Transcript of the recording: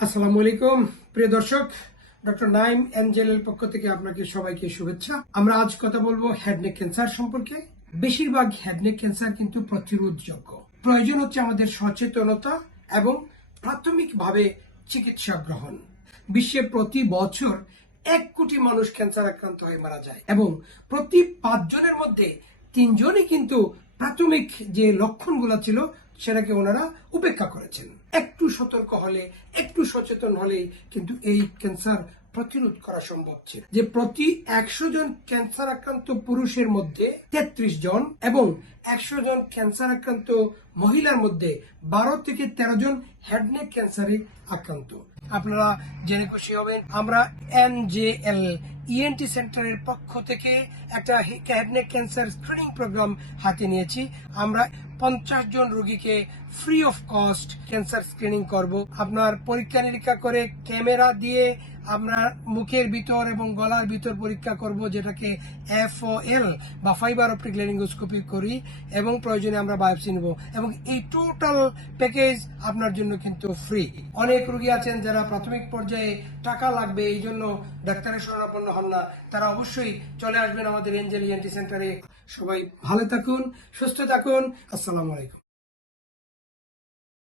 আসসালামু আলাইকুম প্রিয় দর্শক, ডক্টর নাইম এনজেলের পক্ষ থেকে আপনাকে সবাইকে শুভেচ্ছা। আমরা আজ কথা বলবো হেডনেক ক্যান্সার সম্পর্কে। বেশিরভাগ হেডনেক ক্যান্সার কিন্তু প্রতিরোধযোগ্য। প্রয়োজন হচ্ছে আমাদের সচেতনতা এবং প্রাথমিকভাবে চিকিৎসা গ্রহণ। বিশ্বে প্রতি বছর 1 কোটি মানুষ ক্যান্সার আক্রান্ত হয়ে মারা যায় এবং প্রতি 5 জনের মধ্যে 3 জনই কিন্তু প্রাথমিক যে লক্ষণগুলো ছিল সেটাকে ওনারা উপেক্ষা করেছেন। একটু সতর্ক হলে, একটু সচেতন হলেই কিন্তু এই ক্যান্সার প্রতিরোধ করা সম্ভব ছিল। যে প্রতি 100 জন ক্যান্সার আক্রান্ত পুরুষের মধ্যে 33 জন এবং 100 জন ক্যান্সার আক্রান্ত মহিলার মধ্যে 12 থেকে 13 জন হেডনেক ক্যান্সারে আক্রান্ত। আপনারা জেনে খুশি হবেন, আমরা এনজেএল ইএনটি সেন্টারের পক্ষ থেকে একটা হেডনেক ক্যান্সার স্ক্রিনিং প্রোগ্রাম হাতে নিয়েছি। আমরা 50 জন রোগীকে free of cost cancer screening করব। আপনার পরীক্ষা নিরীক্ষা করে ক্যামেরা দিয়ে আমরা মুখের ভিতর এবং গলার ভিতর পরীক্ষা করব, যেটাকে FOL বা ফাইবার অপটিক ল্যারিঙ্গোস্কোপি করি, এবং প্রয়োজনে আমরা বায়োপসি নেব। এবং এই টোটাল প্যাকেজ আপনার জন্য কিন্তু ফ্রি। অনেক রোগী আছেন যারা প্রাথমিক পর্যায়ে টাকা লাগবে এই জন্য ডাক্তারের শরণাপন্ন হন না, তারা অবশ্যই চলে আসবেন আমাদের এনজেল ইএনটি সেন্টারে। সবাই ভালো থাকুন, সুস্থ থাকুন। আসসালামু আলাইকুম।